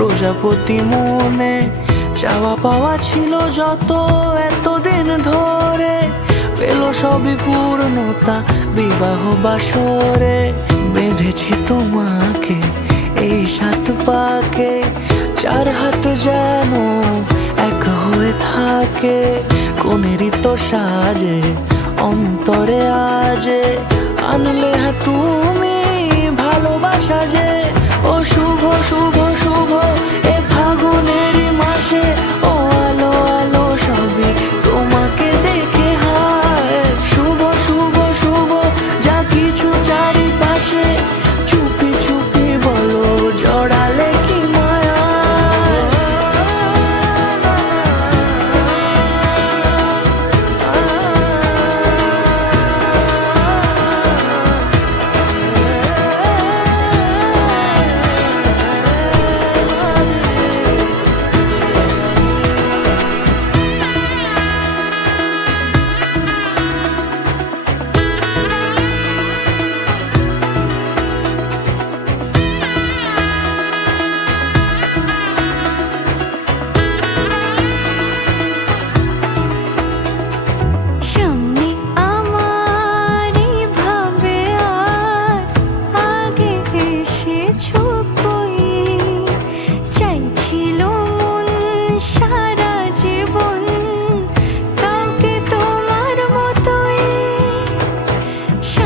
প্রজাপতি মনে চাওয়া পাওয়া ছিল যত এতদিন ধরে, পেল সবই পূর্ণতা বিবাহ বাসরে। বেঁধেছি তোমাকে এই 7 পাকে, 4 হাত যেন এক হয়ে থাকে। কোনেরই তো সাজে অন্তরে আজে আনলে তুমি ভালোবাসা যে। ও শুভ শুভ শুভ এ